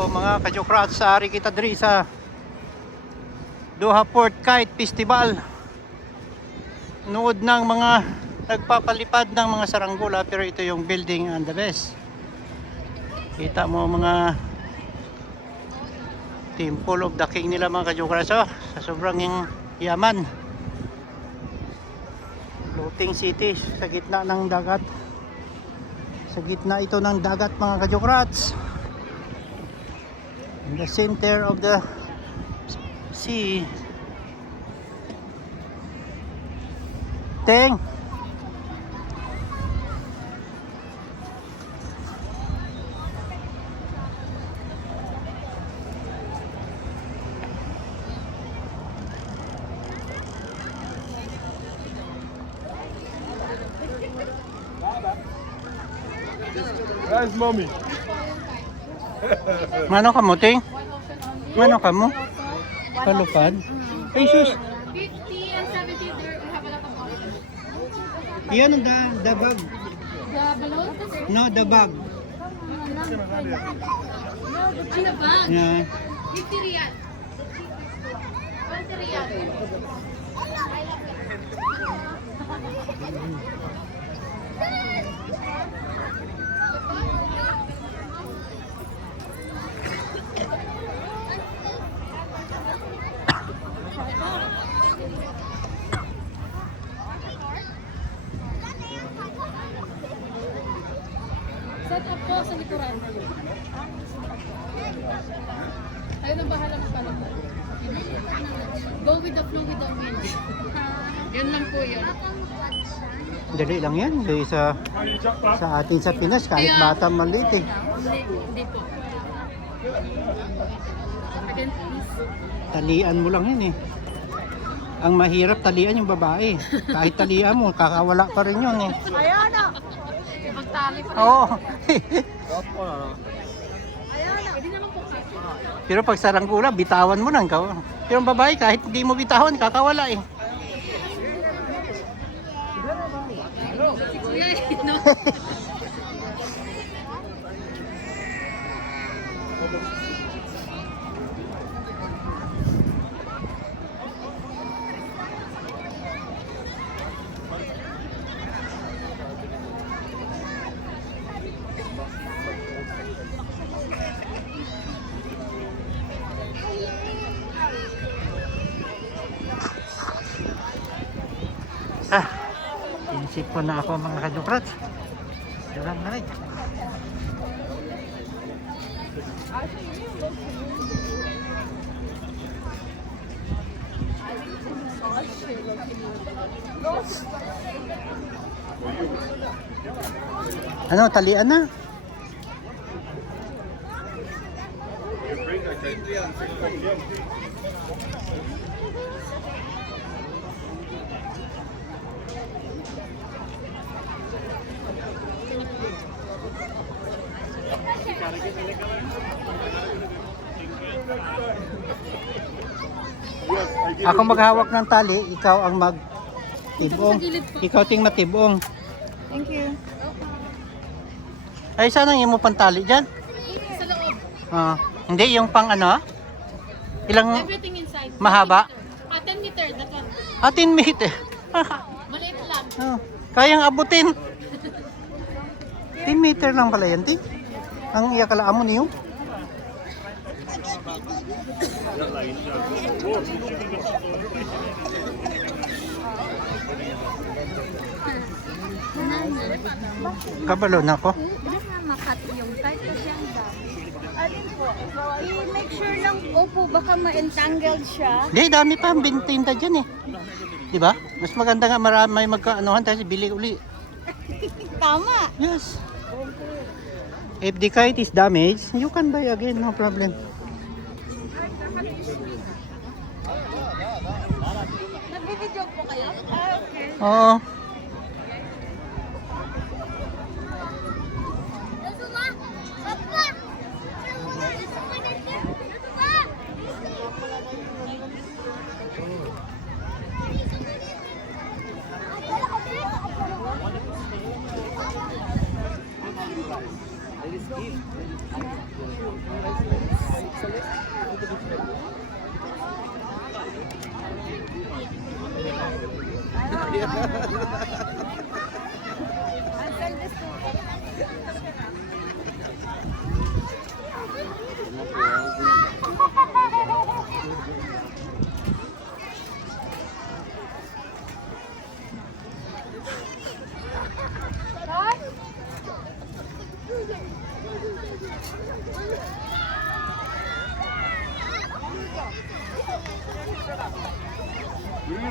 adlaw mga kajokrats, sa ari kita diri sa Doha Port Kite Festival. Nood ng mga nagpapalipad ng mga saranggola, pero ito yung building and the best. Kita mo mga Temple of the King nila mga kajokrats, sa sobrang yaman. Floating city sa gitna ng dagat. Sa gitna ito ng dagat mga kajokrats. In the center of the sea. Teng. Where's mommy? Mano ka mo, Ting? Mano ka mo? Palupad? Ay, sus! 50 and 70 there, we have a lot of options. Yan ang the bag. The balloon? No, the bag. Ano ba? Yeah. 50 riyal. 20 riyal. Set up po sa likuran. Tayo nang bahala magpalong. Go with the flow with the wind. Yun lang po yun. Dali lang yan. Dali sa atin sa Pinas, kahit bata maliit eh. Hindi po. Again, please. Talian mo lang yan eh. Ang mahirap talian yung babae. Kahit talian mo, kakawala pa rin yun eh. Ayan na! Magtali pa. Oo. Pwede naman po kasi. Pero pag saranggola, bitawan mo lang. Pero ang babae, kahit hindi mo bitawan, kakawala eh. No. Inisip ko na ako mga kajokrats. Diyan na rin. Ano, talian na? Ako maghawak ng tali, ikaw ang mag-tibong. Ikaw ting matibong. Thank you. Ay, saan ang imo pang tali dyan? Sa loob. Hindi, yung pang ano? Ilang Everything inside. mahaba? 10 meter, that one. 10 meter. Maliit lang. Kayang abutin. 10 meter lang pala yan, Ting. Ang iyakalaan mo niyo. Kabalo na ako. Bilis na makat yung kahit kasi ang dami. Alin po, i-make sure lang, opo, baka ma-entangled siya. Hindi, dami pa ang bintinda dyan eh. Di ba? Mas maganda nga marami may magkaanuhan tayo, bili uli. Tama. Yes. If the kite is damaged, you can buy again, no problem. Nag-video po kayo? Okay. Oo. Bring it,